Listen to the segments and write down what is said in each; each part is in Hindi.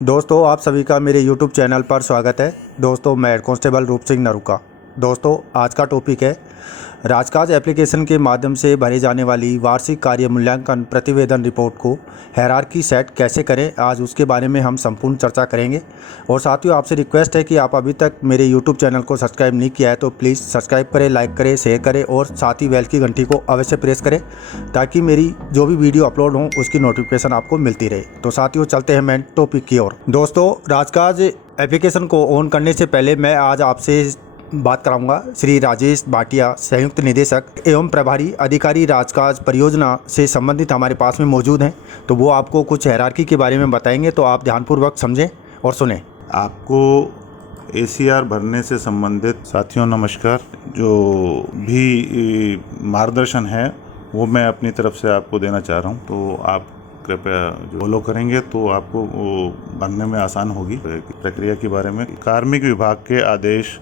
दोस्तों आप सभी का मेरे YouTube चैनल पर स्वागत है। दोस्तों मैं हेड कांस्टेबल रूप सिंह नरूका। दोस्तों आज का टॉपिक है राजकाज एप्लीकेशन के माध्यम से भरे जाने वाली वार्षिक कार्य मूल्यांकन प्रतिवेदन रिपोर्ट को हायरार्की सेट कैसे करें। आज उसके बारे में हम संपूर्ण चर्चा करेंगे। और साथियों आपसे रिक्वेस्ट है कि आप अभी तक मेरे YouTube चैनल को सब्सक्राइब नहीं किया है तो प्लीज़ सब्सक्राइब करें, लाइक करें, शेयर करें और साथ ही बेल की घंटी को अवश्य प्रेस करें ताकि मेरी जो भी वीडियो अपलोड हो उसकी नोटिफिकेशन आपको मिलती रहे। तो साथियों चलते हैं मेन टॉपिक की ओर। दोस्तों राजकाज एप्लीकेशन को ऑन करने से पहले मैं आज आपसे बात कराऊंगा। श्री राजेश भाटिया, संयुक्त निदेशक एवं प्रभारी अधिकारी राजकाज परियोजना से संबंधित हमारे पास में मौजूद हैं। तो वो आपको कुछ हायरार्की के बारे में बताएंगे, तो आप ध्यानपूर्वक समझें और सुनें। आपको एसीआर भरने से संबंधित साथियों नमस्कार। जो भी मार्गदर्शन है वो मैं अपनी तरफ से आपको देना चाह रहा हूँ, तो आप कृपया जो फॉलो करेंगे तो आपको वो भरने में आसान होगी। प्रक्रिया के बारे में कार्मिक विभाग के आदेश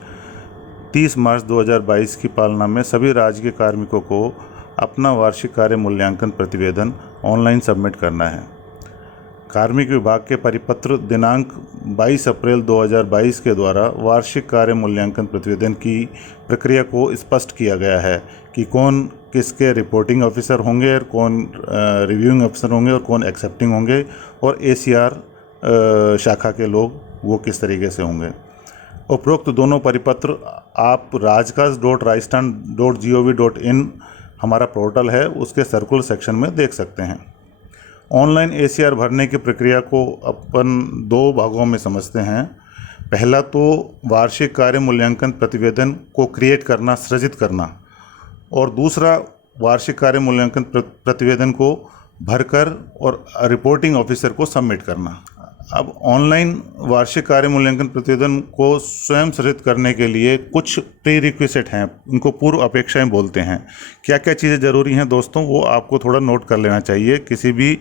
30 मार्च 2022 की पालना में सभी राज्य के कार्मिकों को अपना वार्षिक कार्य मूल्यांकन प्रतिवेदन ऑनलाइन सबमिट करना है। कार्मिक विभाग के परिपत्र दिनांक 22 अप्रैल 2022 के द्वारा वार्षिक कार्य मूल्यांकन प्रतिवेदन की प्रक्रिया को स्पष्ट किया गया है कि कौन किसके रिपोर्टिंग ऑफिसर होंगे और कौन रिव्यूइंग ऑफिसर होंगे और कौन एक्सेप्टिंग होंगे, और एसीआर शाखा के लोग वो किस तरीके से होंगे। उपरोक्त दोनों परिपत्र आप rajkaज.rajasthan.gov.in हमारा पोर्टल है उसके सर्कुलर सेक्शन में देख सकते हैं। ऑनलाइन एसीआर भरने की प्रक्रिया को अपन दो भागों में समझते हैं। पहला तो वार्षिक कार्य मूल्यांकन प्रतिवेदन को क्रिएट करना, सृजित करना, और दूसरा वार्षिक कार्य मूल्यांकन प्रतिवेदन को भरकर और रिपोर्टिंग ऑफिसर को सबमिट करना। अब ऑनलाइन वार्षिक कार्य मूल्यांकन प्रतिवेदन को स्वयं सृजित करने के लिए कुछ प्री रिक्विजिट हैं, उनको पूर्व अपेक्षाएं बोलते हैं। क्या क्या चीज़ें ज़रूरी हैं दोस्तों, वो आपको थोड़ा नोट कर लेना चाहिए किसी भी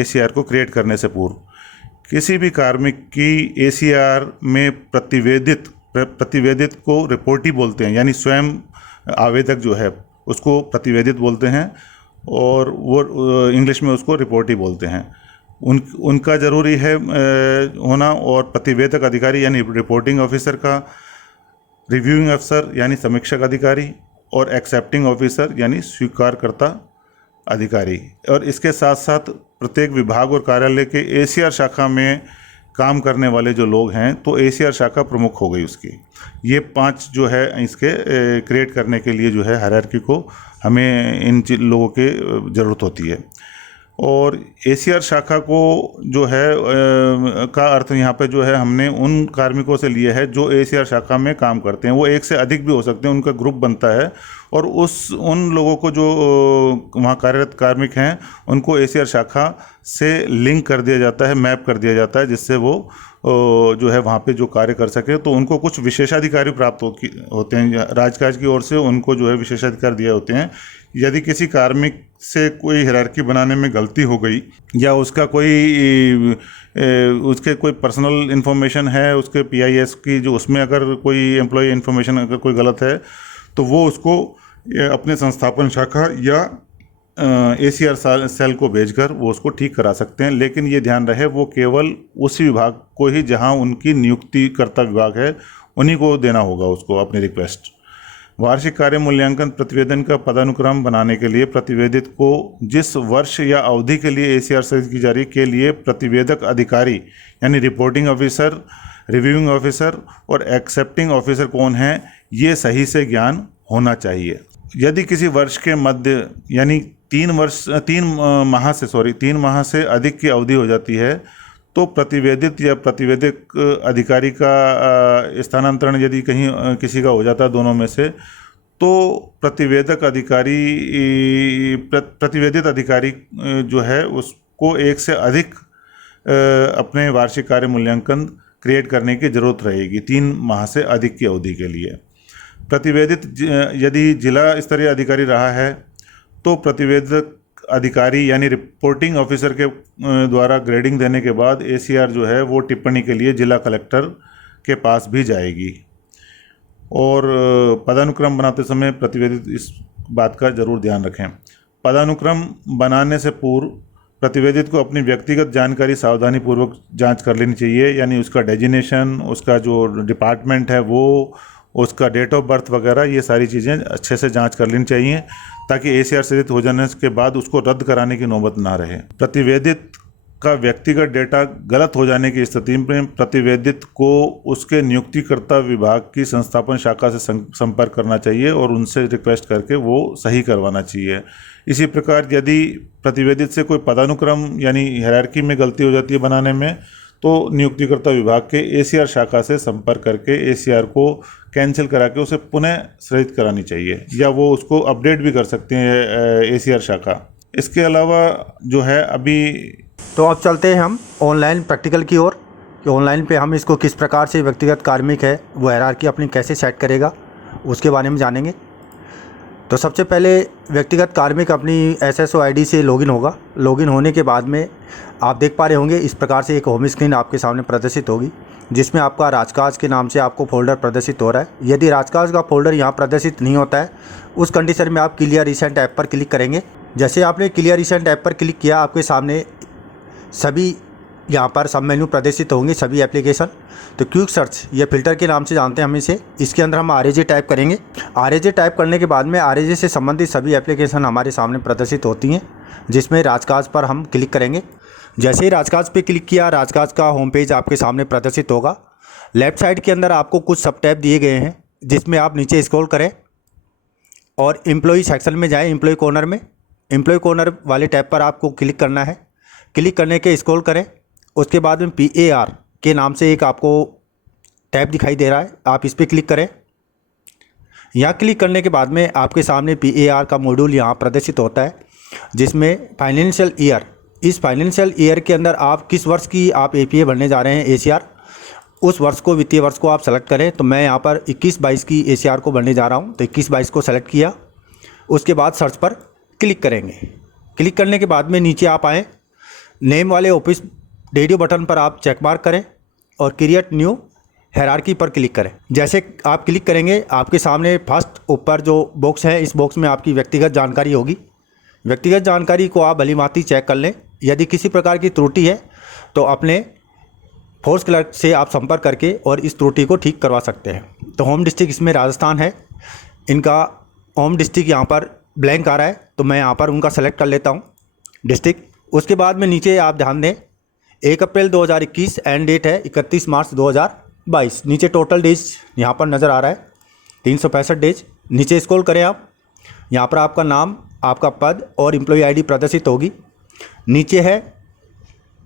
एसीआर को क्रिएट करने से पूर्व। किसी भी कार्मिक की एसीआर में प्रतिवेदित को रिपोर्टी बोलते हैं, यानी स्वयं आवेदक जो है उसको प्रतिवेदित बोलते हैं और वो इंग्लिश में उसको रिपोर्टी बोलते हैं। उनका ज़रूरी है होना, और प्रतिवेदक अधिकारी यानी रिपोर्टिंग ऑफिसर का, रिव्यूइंग अफसर यानी समीक्षक अधिकारी, और एक्सेप्टिंग ऑफिसर यानी स्वीकारकर्ता अधिकारी। और इसके साथ साथ प्रत्येक विभाग और कार्यालय के एसीआर शाखा में काम करने वाले जो लोग हैं, तो एसीआर शाखा प्रमुख हो गई उसकी। ये 5 जो है इसके क्रिएट करने के लिए जो है हायरार्की को हमें इन लोगों की ज़रूरत होती है। और एसीआर शाखा को जो है का अर्थ यहाँ पे जो है हमने उन कार्मिकों से लिया है जो एसीआर शाखा में काम करते हैं। वो एक से अधिक भी हो सकते हैं, उनका ग्रुप बनता है, और उन लोगों को जो वहाँ कार्यरत कार्मिक हैं उनको एसीआर शाखा से लिंक कर दिया जाता है, मैप कर दिया जाता है, जिससे वो जो है वहाँ पे जो कार्य कर सके। तो उनको कुछ विशेषाधिकारी प्राप्त होते हैं राजकाज की ओर से, उनको जो है विशेषाधिकार दिए होते हैं। यदि किसी कार्मिक से कोई हायरार्की बनाने में गलती हो गई, या उसका उसके कोई पर्सनल इन्फॉर्मेशन है, उसके पीआईएस की जो उसमें अगर कोई एम्प्लॉय इन्फॉर्मेशन अगर कोई गलत है, तो वो उसको अपने संस्थापन शाखा या एसीआर सेल को भेजकर वो उसको ठीक करा सकते हैं। लेकिन ये ध्यान रहे वो केवल उसी विभाग को ही जहां उनकी नियुक्तिकर्ता विभाग है उन्हीं को देना होगा उसको अपनी रिक्वेस्ट। वार्षिक कार्य मूल्यांकन प्रतिवेदन का पदानुक्रम बनाने के लिए प्रतिवेदित को जिस वर्ष या अवधि के लिए एसीआर सृजित की जा रही के लिए प्रतिवेदक अधिकारी यानी रिपोर्टिंग ऑफिसर, रिव्यूइंग ऑफिसर और एक्सेप्टिंग ऑफिसर कौन है, ये सही से ज्ञान होना चाहिए। यदि किसी वर्ष के मध्य यानी 3 माह से अधिक की अवधि हो जाती है, तो प्रतिवेदित या प्रतिवेदक अधिकारी का स्थानांतरण यदि कहीं किसी का हो जाता है दोनों में से, तो प्रतिवेदित अधिकारी जो है उसको एक से अधिक अपने वार्षिक कार्य मूल्यांकन क्रिएट करने की ज़रूरत रहेगी 3 माह से अधिक की अवधि के लिए। प्रतिवेदित यदि जिला स्तरीय अधिकारी रहा है, तो प्रतिवेदक अधिकारी यानी रिपोर्टिंग ऑफिसर के द्वारा ग्रेडिंग देने के बाद एसीआर जो है वो टिप्पणी के लिए जिला कलेक्टर के पास भी जाएगी। और पदानुक्रम बनाते समय प्रतिवेदित इस बात का ज़रूर ध्यान रखें। पदानुक्रम बनाने से पूर्व प्रतिवेदित को अपनी व्यक्तिगत जानकारी सावधानीपूर्वक जांच कर लेनी चाहिए, यानी उसका डेजिग्नेशन, उसका जो डिपार्टमेंट है वो, उसका डेट ऑफ बर्थ वगैरह, ये सारी चीज़ें अच्छे से जांच कर लेनी चाहिए ताकि एसीआर सृजित हो जाने के बाद उसको रद्द कराने की नौबत ना रहे। प्रतिवेदित का व्यक्तिगत डेटा गलत हो जाने की स्थिति में प्रतिवेदित को उसके नियुक्तिकर्ता विभाग की संस्थापन शाखा से संपर्क करना चाहिए और उनसे रिक्वेस्ट करके वो सही करवाना चाहिए। इसी प्रकार यदि प्रतिवेदित से कोई पदानुक्रम यानी हायरार्की में गलती हो जाती है बनाने में, तो नियुक्तिकर्ता विभाग के एसीआर शाखा से संपर्क करके एसीआर को कैंसिल करा के उसे पुनः सृजित करानी चाहिए, या वो उसको अपडेट भी कर सकते हैं एसीआर शाखा। इसके अलावा जो है अभी तो अब चलते हैं हम ऑनलाइन प्रैक्टिकल की ओर कि ऑनलाइन पे हम इसको किस प्रकार से व्यक्तिगत कार्मिक है वो हायरार्की अपनी कैसे सेट करेगा, उसके बारे में जानेंगे। तो सबसे पहले व्यक्तिगत कार्मिक अपनी एसएसओ आईडी से लॉगिन होगा। लॉगिन होने के बाद में आप देख पा रहे होंगे इस प्रकार से एक होम स्क्रीन आपके सामने प्रदर्शित होगी, जिसमें आपका राजकाज के नाम से आपको फोल्डर प्रदर्शित हो रहा है। यदि राजकाज का फोल्डर यहाँ प्रदर्शित नहीं होता है, उस कंडीशन में आप क्लियर रिसेंट ऐप पर क्लिक करेंगे। जैसे आपने क्लियर रिसेंट ऐप पर क्लिक किया, आपके सामने सभी यहाँ पर सब मेन्यू प्रदर्शित होंगे, सभी एप्लीकेशन। तो क्विक सर्च या फिल्टर के नाम से जानते हैं हम इसे। इसके अंदर हम RAJ टाइप करेंगे। RAJ टाइप करने के बाद में RAJ से संबंधित सभी एप्लीकेशन हमारे सामने प्रदर्शित होती हैं, जिसमें राजकाज पर हम क्लिक करेंगे। जैसे ही राजकाज पे क्लिक किया, राजकाज का होम पेज आपके सामने प्रदर्शित होगा। लेफ्ट साइड के अंदर आपको कुछ सब टैब दिए गए हैं, जिसमें आप नीचे स्क्रॉल करें और एम्प्लॉई सेक्शन में जाएँ। एम्प्लॉई कॉर्नर में एम्प्लॉई कॉर्नर वाले टैब पर आपको क्लिक करना है। क्लिक करने के स्क्रॉल करें, उसके बाद में PAR के नाम से एक आपको टैब दिखाई दे रहा है, आप इस पर क्लिक करें। यहाँ क्लिक करने के बाद में आपके सामने PAR का मॉड्यूल यहाँ प्रदर्शित होता है, जिसमें फाइनेंशियल ईयर, इस फाइनेंशियल ईयर के अंदर आप किस वर्ष की आप APA भरने जा रहे हैं ACR, उस वर्ष को, वित्तीय वर्ष को आप सेलेक्ट करें। तो मैं यहाँ पर 21-22 की ACR को भरने जा रहा हूँ, तो 21-22 को सेलेक्ट किया। उसके बाद सर्च पर क्लिक करेंगे। क्लिक करने के बाद में नीचे आप आएँ, नेम वाले ऑफिस रेडियो बटन पर आप चेक मार्क करें और क्रिएट न्यू हायरार्की पर क्लिक करें। जैसे आप क्लिक करेंगे, आपके सामने फर्स्ट ऊपर जो बॉक्स है, इस बॉक्स में आपकी व्यक्तिगत जानकारी होगी। व्यक्तिगत जानकारी को आप भलीभांति चेक कर लें। यदि किसी प्रकार की त्रुटि है तो अपने फोर्स क्लर्क से आप संपर्क करके और इस त्रुटि को ठीक करवा सकते हैं। तो होम डिस्ट्रिक्ट इसमें राजस्थान है, इनका होम डिस्ट्रिक्ट यहाँ पर ब्लैंक आ रहा है, तो मैं यहाँ पर उनका सेलेक्ट कर लेता हूँ डिस्ट्रिक्ट। उसके बाद में नीचे आप ध्यान दें, 1 अप्रैल 2021 एंड डेट है 31 मार्च 2022। नीचे टोटल डेज यहाँ पर नज़र आ रहा है 365 डेज। नीचे स्क्रॉल करें आप, यहाँ पर आपका नाम, आपका पद और एम्प्लॉय आईडी प्रदर्शित होगी। नीचे है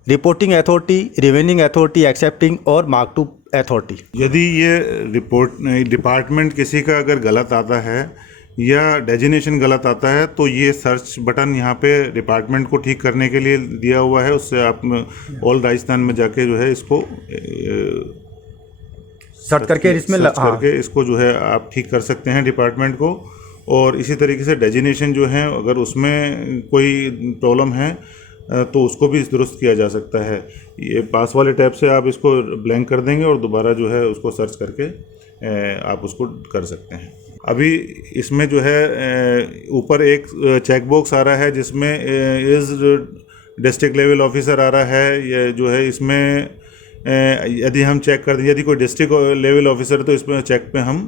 रिपोर्टिंग अथॉरिटी, रिवेन्यूइंग अथॉरिटी, एक्सेप्टिंग और मार्क टू अथॉरिटी। यदि ये डिपार्टमेंट किसी का अगर गलत आता है या डेजिग्नेशन गलत आता है, तो ये सर्च बटन यहाँ पे डिपार्टमेंट को ठीक करने के लिए दिया हुआ है। उससे आप ऑल राजस्थान में जाके जो है इसको सर्च करके इसको जो है आप ठीक कर सकते हैं डिपार्टमेंट को। और इसी तरीके से डेजिग्नेशन जो है, अगर उसमें कोई प्रॉब्लम है तो उसको भी दुरुस्त किया जा सकता है। ये पास वाले टैब से आप इसको ब्लैंक कर देंगे और दोबारा जो है उसको सर्च करके आप उसको कर सकते हैं। अभी इसमें जो है ऊपर एक चेक बॉक्स आ रहा है, जिसमें इज़ डिस्ट्रिक्ट लेवल ऑफिसर आ रहा है। ये जो है इसमें यदि हम चेक कर दें, यदि कोई डिस्ट्रिक्ट लेवल ऑफिसर है तो इसमें चेक पे हम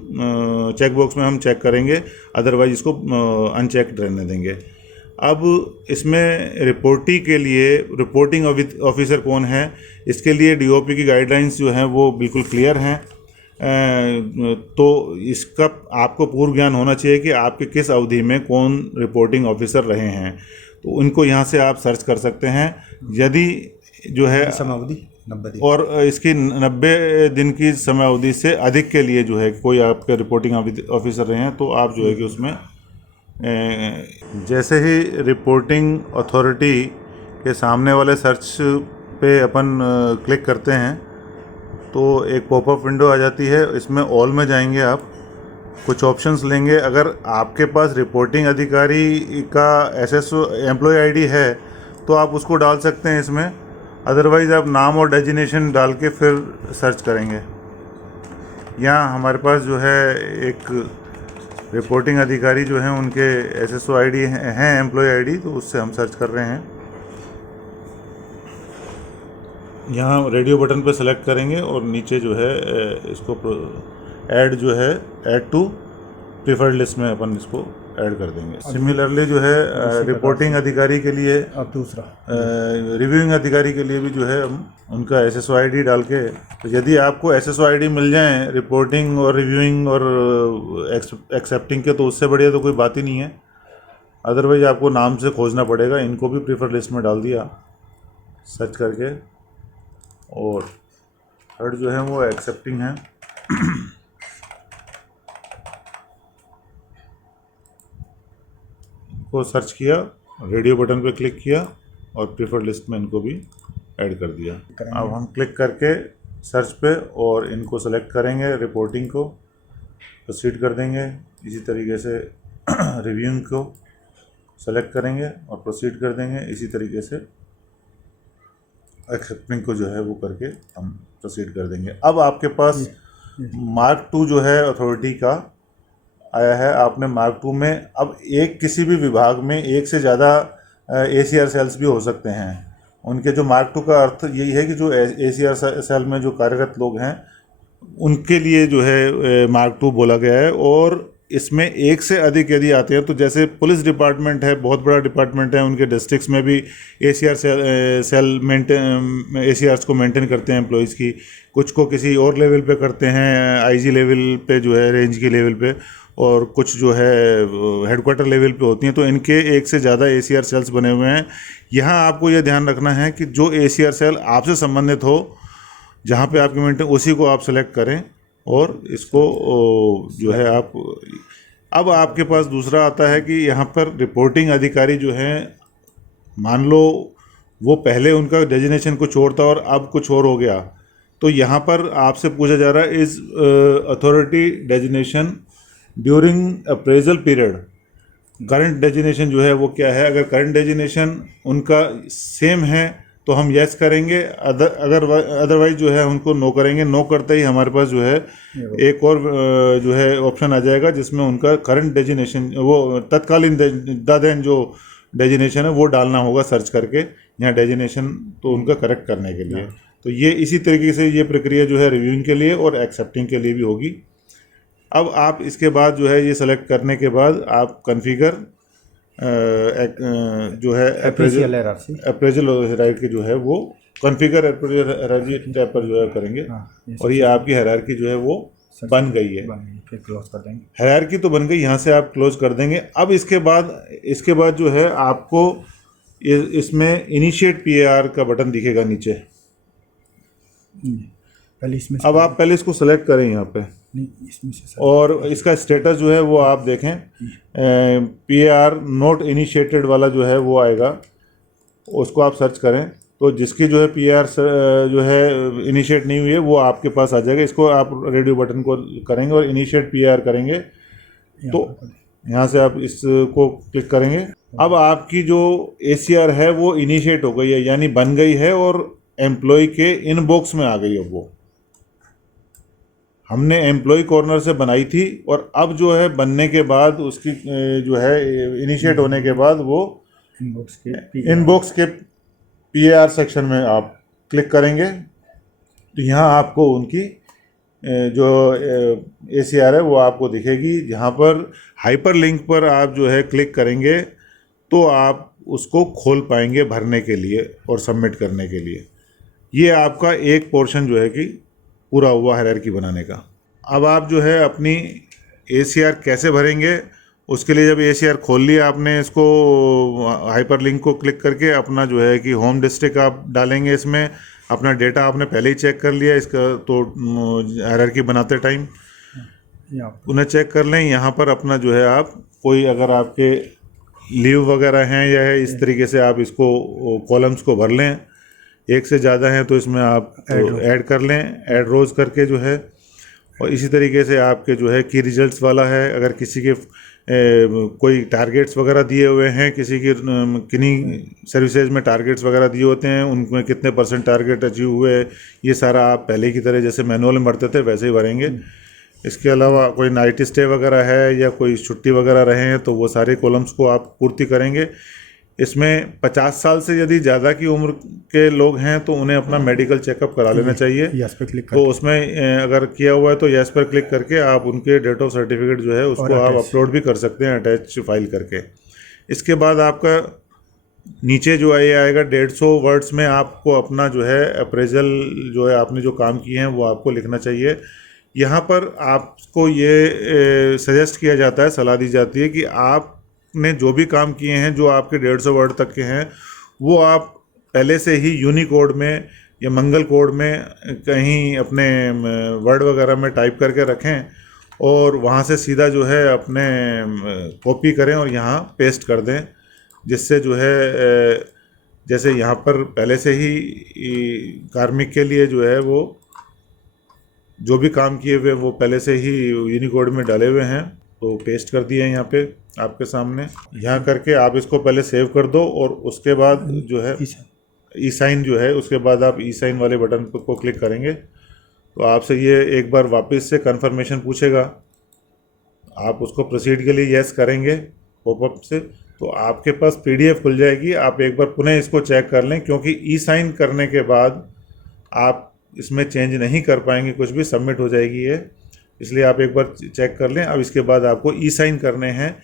चेक बॉक्स में हम चेक करेंगे, अदरवाइज इसको अनचेक्ड रहने देंगे। अब इसमें रिपोर्टिंग ऑफिसर कौन है, इसके लिए DOP की गाइडलाइंस जो हैं वो बिल्कुल क्लियर हैं। तो इसका आपको पूर्व ज्ञान होना चाहिए कि आपके किस अवधि में कौन रिपोर्टिंग ऑफिसर रहे हैं, तो उनको यहाँ से आप सर्च कर सकते हैं। यदि जो है समयावधि 90 दिन और इसकी 90 दिन की समयावधि से अधिक के लिए जो है कोई आपके रिपोर्टिंग ऑफिसर रहे हैं, तो आप जो है कि उसमें जैसे ही रिपोर्टिंग अथॉरिटी के सामने वाले सर्च पे अपन क्लिक करते हैं तो एक पॉपअप विंडो आ जाती है। इसमें ऑल में जाएंगे, आप कुछ ऑप्शंस लेंगे। अगर आपके पास रिपोर्टिंग अधिकारी का SSO एम्प्लॉय आईडी है तो आप उसको डाल सकते हैं इसमें, अदरवाइज़ आप नाम और डेजिग्नेशन डाल के फिर सर्च करेंगे। यहाँ हमारे पास जो है एक रिपोर्टिंग अधिकारी जो हैं उनके SSO आईडी हैं, एम्प्लॉय आईडी, तो उससे हम सर्च कर रहे हैं। यहाँ रेडियो बटन पे सेलेक्ट करेंगे और नीचे जो है इसको ऐड जो है ऐड टू प्रीफर्ड लिस्ट में अपन इसको ऐड कर देंगे। सिमिलरली जो है रिपोर्टिंग अधिकारी के लिए, अब दूसरा रिव्यूइंग अधिकारी के लिए भी जो है हम उनका SSO ID डाल के, तो यदि आपको SSO ID मिल जाए रिपोर्टिंग और रिव्यूइंग और एक्सेप्टिंग के, तो उससे बढ़िया तो कोई बात ही नहीं है। अदरवाइज आपको नाम से खोजना पड़ेगा। इनको भी प्रीफर्ड लिस्ट में डाल दिया सर्च करके, और थर्ड जो है वो एक्सेप्टिंग है। को सर्च किया, रेडियो बटन पे क्लिक किया और प्रीफर्ड लिस्ट में इनको भी ऐड कर दिया। अब हम क्लिक करके सर्च पे और इनको सेलेक्ट करेंगे, रिपोर्टिंग को प्रोसीड कर देंगे। इसी तरीके से रिव्यूइंग को सेलेक्ट करेंगे और प्रोसीड कर देंगे। इसी तरीके से एक्सेप्टिंग को जो है वो करके हम प्रोसीड कर देंगे। अब आपके पास मार्क 2 जो है अथॉरिटी का आया है। आपने मार्क 2 में अब किसी भी विभाग में एक से ज़्यादा ACR सेल्स भी हो सकते हैं। उनके जो मार्क 2 का अर्थ यही है कि जो ACR सेल में जो कार्यरत लोग हैं उनके लिए जो है मार्क 2 बोला गया है। और इसमें एक से अधिक यदि आते हैं, तो जैसे पुलिस डिपार्टमेंट है, बहुत बड़ा डिपार्टमेंट है, उनके डिस्ट्रिक्ट्स में भी ACR सेल ACRs को मेंटेन करते हैं एम्प्लॉयज़ की। कुछ को किसी और लेवल पे करते हैं, IG लेवल पे जो है, रेंज की लेवल पे, और कुछ जो है हेडक्वार्टर लेवल पे होती हैं। तो इनके एक से ज़्यादा ACR सेल्स बने हुए हैं। यहाँ आपको यह ध्यान रखना है कि जो ACR सेल आपसे संबंधित हो, जहाँ पे आपकी मेंटेन, उसी को आप सेलेक्ट करें और इसको जो है आप। अब आपके पास दूसरा आता है कि यहाँ पर रिपोर्टिंग अधिकारी जो हैं, मान लो वो पहले उनका डेजिग्नेशन कुछ और था और अब कुछ और हो गया, तो यहाँ पर आपसे पूछा जा रहा है is authority designation during appraisal period. Current designation जो है वो क्या है। अगर करंट डेजिग्नेशन उनका सेम है तो हम यस करेंगे, अदरवाइज जो है उनको नो करेंगे। नो करते ही हमारे पास जो है एक और जो है ऑप्शन आ जाएगा जिसमें उनका करंट डेजिग्नेशन, वो तत्कालीन देन जो डेजिग्नेशन है वो डालना होगा सर्च करके यहाँ डेजिग्नेशन, तो उनका करेक्ट करने के लिए। तो ये इसी तरीके से ये प्रक्रिया जो है रिव्यूइंग के लिए और एक्सेप्टिंग के लिए भी होगी। अब आप इसके बाद जो है ये सेलेक्ट करने के बाद आप कॉन्फ़िगर जो है अप्रेजल हायरार्की जो है वो कॉन्फ़िगर अप्रेजल हायरार्की टैब पर जो है करेंगे। और ये आपकी हायरार्की जो है वो बन गई है। फिर क्लोज कर देंगे। हायरार्की तो बन गई, यहाँ से आप क्लोज कर देंगे। अब इसके बाद जो है आपको इसमें इनिशिएट PAR का बटन दिखेगा नीचे। पहले इसमें अब आप पहले इसको सेलेक्ट करें यहाँ पे, इसमें से और इसका स्टेटस जो है वो आप देखें। PAR नोट इनिशिएटेड वाला जो है वो आएगा, उसको आप सर्च करें तो जिसकी जो है PAR जो है इनिशिएट नहीं हुई है वो आपके पास आ जाएगा। इसको आप रेडियो बटन को करेंगे और इनिशिएट PAR करेंगे, तो यहाँ से आप इसको क्लिक करेंगे। अब आपकी जो ACR है वो इनिशिएट हो गई है, यानी बन गई है और एम्प्लॉय के इनबॉक्स में आ गई है। वो हमने एम्प्लॉय कॉर्नर से बनाई थी और अब जो है बनने के बाद उसकी जो है इनिशिएट होने के बाद वो इनबॉक्स के PAR सेक्शन में आप क्लिक करेंगे, तो यहाँ आपको उनकी जो ACR है वो आपको दिखेगी। जहाँ पर हाइपर लिंक पर आप जो है क्लिक करेंगे तो आप उसको खोल पाएंगे भरने के लिए और सबमिट करने के लिए। ये आपका एक पोर्शन जो है कि पूरा हुआ हायरार्की बनाने का। अब आप जो है अपनी ACR कैसे भरेंगे, उसके लिए जब ACR खोल लिया आपने, इसको हाइपर लिंक को क्लिक करके अपना जो है कि होम डिस्ट्रिक्ट आप डालेंगे। इसमें अपना डेटा आपने पहले ही चेक कर लिया इसका, तो हायरार्की बनाते टाइम उन्हें चेक कर लें। यहाँ पर अपना जो है आप कोई अगर आपके लीव वगैरह हैं या इस तरीके से आप इसको कॉलम्स को भर लें। एक से ज़्यादा हैं तो इसमें आप ऐड कर लें, ऐड रोज करके जो है। और इसी तरीके से आपके जो है की रिजल्ट्स वाला है, अगर किसी के कोई टारगेट्स वगैरह दिए हुए हैं, किसी की किन्हीं सर्विसेज में टारगेट्स वगैरह दिए होते हैं, उनमें कितने % टारगेट अचीव हुए, ये सारा आप पहले की तरह जैसे मैनुअल में भरते थे वैसे ही भरेंगे। इसके अलावा कोई नाइट स्टे वगैरह है या कोई छुट्टी वगैरह रहे हैं तो वो सारे कॉलम्स को आप पूर्ति करेंगे। इसमें 50 साल से यदि ज़्यादा की उम्र के लोग हैं तो उन्हें अपना मेडिकल चेकअप करा लेना चाहिए। यस पे क्लिक तो उसमें अगर किया हुआ है तो यस पर क्लिक करके आप उनके डेट ऑफ सर्टिफिकेट जो है उसको आप अपलोड भी कर सकते हैं अटैच फाइल करके। इसके बाद आपका नीचे जो है ये आएगा 150 वर्ड्स में आपको अपना जो है अप्रेजल जो है आपने जो काम किए हैं वो आपको लिखना चाहिए। यहाँ पर आपको ये सजेस्ट किया जाता है, सलाह दी जाती है कि आपने जो भी काम किए हैं जो आपके 150 वर्ड तक के हैं वो आप पहले से ही यूनिकोड में या मंगल कोड में कहीं अपने वर्ड वगैरह में टाइप करके रखें और वहाँ से सीधा जो है अपने कॉपी करें और यहाँ पेस्ट कर दें, जिससे जो है जैसे यहाँ पर पहले से ही कार्मिक के लिए जो है वो जो भी काम किए हुए वो पहले से ही यूनिकोड में डाले हुए हैं, तो पेस्ट कर दिए हैं यहाँ पे आपके सामने। यहाँ करके आप इसको पहले सेव कर दो और उसके बाद जो है ई साइन जो है उसके बाद आप ई साइन वाले बटन को क्लिक करेंगे तो आपसे ये एक बार वापस से कंफर्मेशन पूछेगा। आप उसको प्रोसीड के लिए यस करेंगे पॉपअप से तो आपके पास पीडीएफ खुल जाएगी। आप एक बार पुनः इसको चेक कर लें, क्योंकि ई साइन करने के बाद आप इसमें चेंज नहीं कर पाएंगे, कुछ भी सबमिट हो जाएगी ये, इसलिए आप एक बार चेक कर लें। अब इसके बाद आपको ई साइन करने हैं।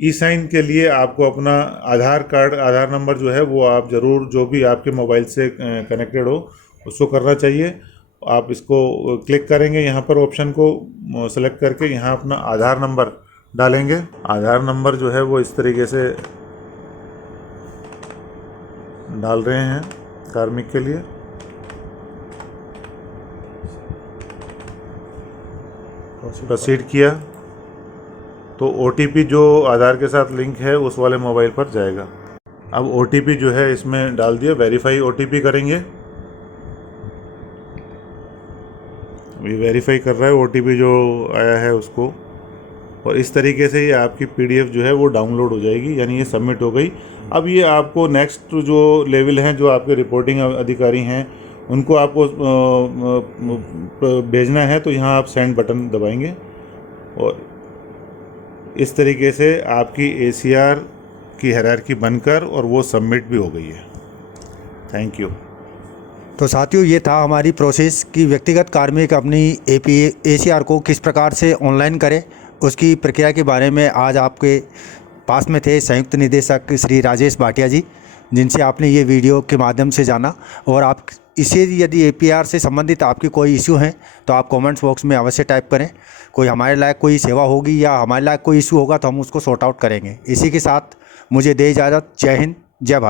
ई साइन के लिए आपको अपना आधार कार्ड, आधार नंबर जो है वो आप ज़रूर जो भी आपके मोबाइल से कनेक्टेड हो उसको करना चाहिए। आप इसको क्लिक करेंगे, यहाँ पर ऑप्शन को सेलेक्ट करके यहाँ अपना आधार नंबर डालेंगे। आधार नंबर जो है वो इस तरीके से डाल रहे हैं कार्मिक के लिए। प्रोसीड किया तो ओटीपी जो आधार के साथ लिंक है उस वाले मोबाइल पर जाएगा। अब ओटीपी जो है इसमें डाल दिया, वेरीफाई ओटीपी करेंगे। ये वेरीफाई कर रहा है ओटीपी जो आया है उसको, और इस तरीके से ये आपकी पीडीएफ जो है वो डाउनलोड हो जाएगी, यानी ये सबमिट हो गई। अब ये आपको नेक्स्ट जो लेवल हैं, जो आपके रिपोर्टिंग अधिकारी हैं उनको आपको भेजना है, तो यहाँ आप सेंड बटन दबाएंगे और इस तरीके से आपकी एसीआर की हायरार्की बनकर और वो सबमिट भी हो गई है। Thank you. तो साथियों, ये था हमारी प्रोसेस कि व्यक्तिगत कार्मिक अपनी एसीआर को किस प्रकार से ऑनलाइन करे, उसकी प्रक्रिया के बारे में आज आपके पास में थे संयुक्त निदेशक श्री राजेश भाटिया जी, जिनसे आपने ये वीडियो के माध्यम से जाना। और आप इसे यदि एपीआर से संबंधित आपकी कोई इश्यू हैं तो आप कमेंट्स बॉक्स में अवश्य टाइप करें। कोई हमारे लायक कोई सेवा होगी या हमारे लायक कोई इश्यू होगा तो हम उसको सॉर्ट आउट करेंगे। इसी के साथ मुझे दे इजाज़त। जय हिंद, जय भारत।